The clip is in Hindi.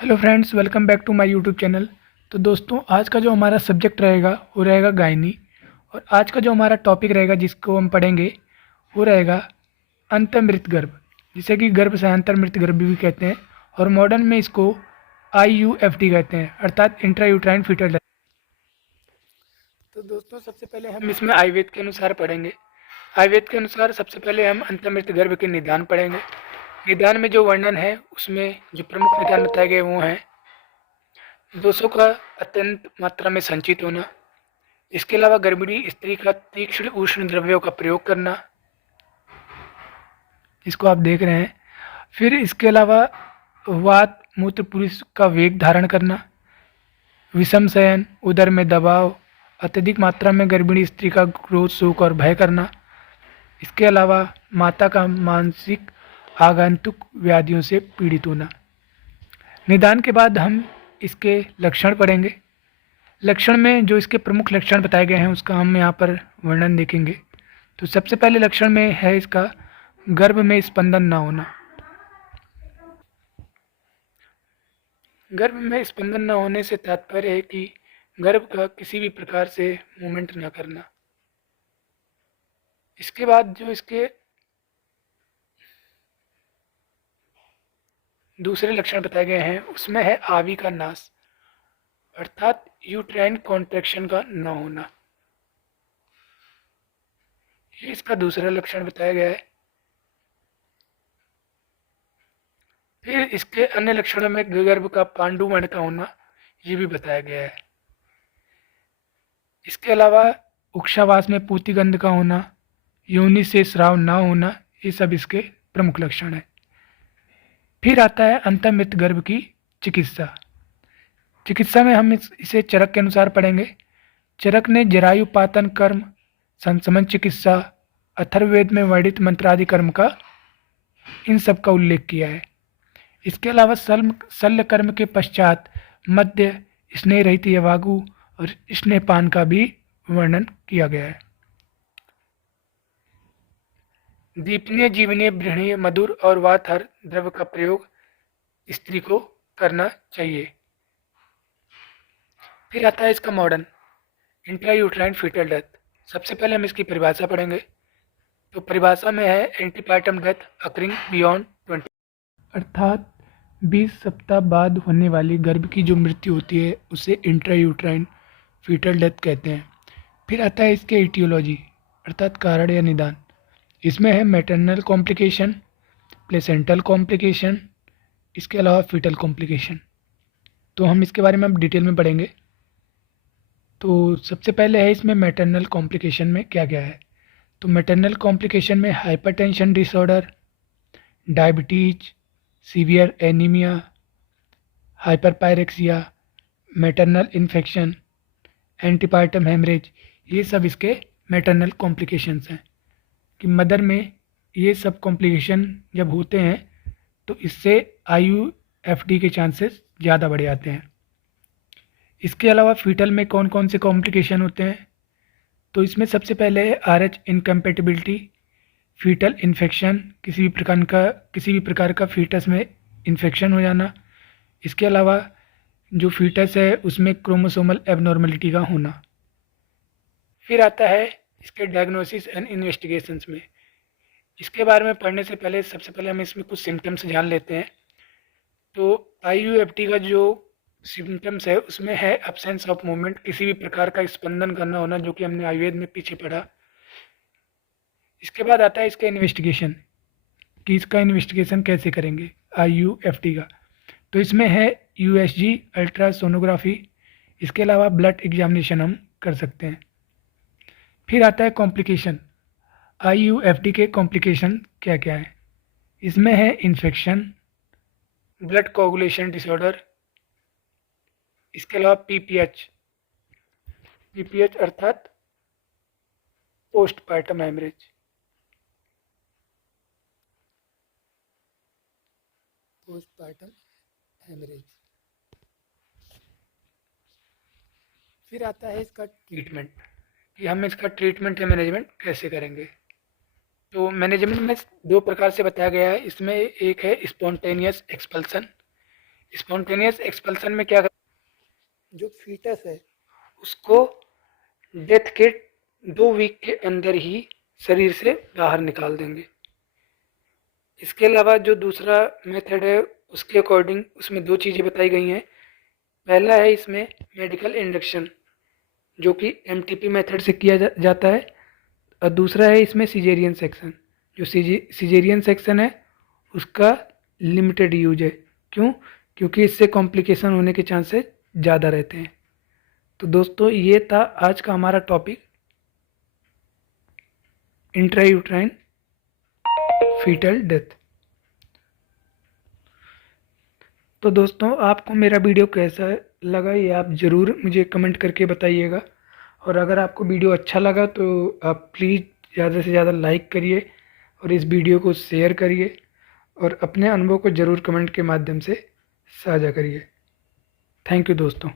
Hello friends, welcome back to my YouTube channel. तो दोस्तों, आज का जो हमारा सब्जेक्ट रहेगा वो रहेगा गायनी। और आज का जो हमारा टॉपिक रहेगा जिसको हम पढ़ेंगे वो रहेगा अंतर्मृत गर्भ, जिसे कि गर्भ से अंतर्मृत गर्भ भी कहते हैं। और मॉडर्न में इसको IUFT कहते हैं, अर्थात इंट्रा यूट्राइन फीटल। तो दोस्तों, सबसे पहले हम इसमें आयुर्वेद के अनुसार पढ़ेंगे। आयुर्वेद के अनुसार सबसे पहले हम अंतर्मृत गर्भ के निदान पढ़ेंगे। निदान में जो वर्णन है उसमें जो प्रमुख निदान बताए गए वो हैं दोषों का अत्यंत मात्रा में संचित होना, इसके अलावा गर्भिणी स्त्री का तीक्ष्ण उष्ण द्रव्यों का प्रयोग करना, इसको आप देख रहे हैं। फिर इसके अलावा वात मूत्र पुरुष का वेग धारण करना, विषम शयन, उदर में दबाव, अत्यधिक मात्रा में गर्भिणी स्त्री का क्रोध शोक और भय करना, इसके अलावा माता का मानसिक आगंतुक व्याधियों से पीड़ित होना। निदान के बाद हम इसके लक्षण पढ़ेंगे। लक्षण में जो इसके प्रमुख लक्षण बताए गए हैं उसका हम यहाँ पर वर्णन देखेंगे। तो सबसे पहले लक्षण में है इसका गर्भ में स्पंदन ना होना। गर्भ में स्पंदन न होने से तात्पर्य है कि गर्भ का किसी भी प्रकार से मूवमेंट न करना। इसके बाद जो इसके दूसरे लक्षण बताए गए हैं उसमें है आवी का नाश, अर्थात यूट्राइन कॉन्ट्रैक्शन का न होना। ये इसका दूसरा लक्षण बताया गया है। फिर इसके अन्य लक्षणों में गर्भ का पांडुवर्ण का होना ये भी बताया गया है। इसके अलावा उक्षावास में पूतिगंध का होना, योनि से स्राव ना होना, ये सब इसके प्रमुख लक्षण हैं। फिर आता है अंतर्मृत गर्भ की चिकित्सा। चिकित्सा में हम इसे चरक के अनुसार पढ़ेंगे। चरक ने जरायुपातन कर्म, संसमन चिकित्सा, अथर्ववेद में वर्णित मंत्रादि कर्म का, इन सब का उल्लेख किया है। इसके अलावा शल्य कर्म के पश्चात मध्य स्नेह रहित यवागु और स्नेहपान का भी वर्णन किया गया है। दीपनीय जीवनीय बृहणीय मधुर और वातहर द्रव्य का प्रयोग स्त्री को करना चाहिए। फिर आता है इसका मॉडर्न इंट्रायूट्राइन फीटल डेथ। सबसे पहले हम इसकी परिभाषा पढ़ेंगे। तो परिभाषा में है एंटीपार्टम डेथ अकरिंग बियॉन्ड 20, अर्थात 20 सप्ताह बाद होने वाली गर्भ की जो मृत्यु होती है उसे इंट्रायूट्राइन फीटल डेथ कहते हैं। फिर आता है इसके इटियोलॉजी, अर्थात कारण या निदान। इसमें है मैटरनल कॉम्प्लिकेशन, प्लेसेंटल कॉम्प्लिकेशन, इसके अलावा फीटल कॉम्प्लिकेशन। तो हम इसके बारे में अब डिटेल में पढ़ेंगे। तो सबसे पहले है इसमें मैटरनल कॉम्प्लिकेशन में क्या क्या है। तो मैटरनल कॉम्प्लिकेशन में hypertension disorder, diabetes, severe anaemia, hyperpyrexia, maternal infection, antepartum haemorrhage, ये सब इसके मैटरनल कॉम्प्लिकेशंस हैं कि मदर में ये सब कॉम्प्लिकेशन जब होते हैं तो इससे IUFT के चांसेस ज़्यादा बढ़ जाते हैं। इसके अलावा फीटल में कौन कौन से कॉम्प्लिकेशन होते हैं, तो इसमें सबसे पहले है RH इनकम्पेटिबिलिटी, फीटल इन्फेक्शन, किसी भी प्रकार का फीटस में इन्फेक्शन हो जाना। इसके अलावा जो फीटस है उसमें क्रोमोसोमल एबनॉर्मलिटी का होना। फिर आता है इसके डायग्नोसिस एंड इन्वेस्टिगेशंस में। इसके बारे में पढ़ने से पहले सबसे पहले हम इसमें कुछ सिम्टम्स जान लेते हैं। तो IUFT का जो सिम्टम्स है उसमें है एब्सेंस ऑफ मूवमेंट, किसी भी प्रकार का स्पंदन करना होना, जो कि हमने आयुर्वेद में पीछे पढ़ा। इसके बाद आता है इसका इन्वेस्टिगेशन कि इसका इन्वेस्टिगेशन कैसे करेंगे IUFT का। तो इसमें है USG अल्ट्रासोनोग्राफी, इसके अलावा ब्लड एग्जामिनेशन हम कर सकते हैं। फिर आता है कॉम्प्लिकेशन। IUFT के कॉम्प्लिकेशन क्या क्या है, इसमें है इन्फेक्शन, ब्लड कोगुलेशन डिसऑर्डर, इसके अलावा PPH अर्थात पोस्टपार्टम हेमरेज। फिर आता है इसका ट्रीटमेंट कि हम इसका ट्रीटमेंट या मैनेजमेंट कैसे करेंगे। तो मैनेजमेंट में दो प्रकार से बताया गया है। इसमें एक है स्पॉन्टेनियस एक्सपल्सन, स्पॉन्टेनियस एक्सपल्सन में क्या जो फीटस है उसको डेथ के 2 वीक के अंदर ही शरीर से बाहर निकाल देंगे। इसके अलावा जो दूसरा मेथड है उसके अकॉर्डिंग उसमें 2 चीज़ें बताई गई हैं। पहला है इसमें मेडिकल इंडक्शन, जो कि एमटीपी मेथड से किया जाता है, और दूसरा है इसमें सिजेरियन सेक्शन। जो सिजेरियन सेक्शन है उसका लिमिटेड यूज है। क्यों? क्योंकि इससे कॉम्प्लिकेशन होने के चांसेस ज़्यादा रहते हैं। तो दोस्तों ये था आज का हमारा टॉपिक, इंट्रायूट्राइन फीटल डेथ। तो दोस्तों आपको मेरा वीडियो कैसा लगा ये आप ज़रूर मुझे कमेंट करके बताइएगा, और अगर आपको वीडियो अच्छा लगा तो आप प्लीज़ ज़्यादा से ज़्यादा लाइक करिए और इस वीडियो को शेयर करिए, और अपने अनुभव को ज़रूर कमेंट के माध्यम से साझा करिए। थैंक यू दोस्तों।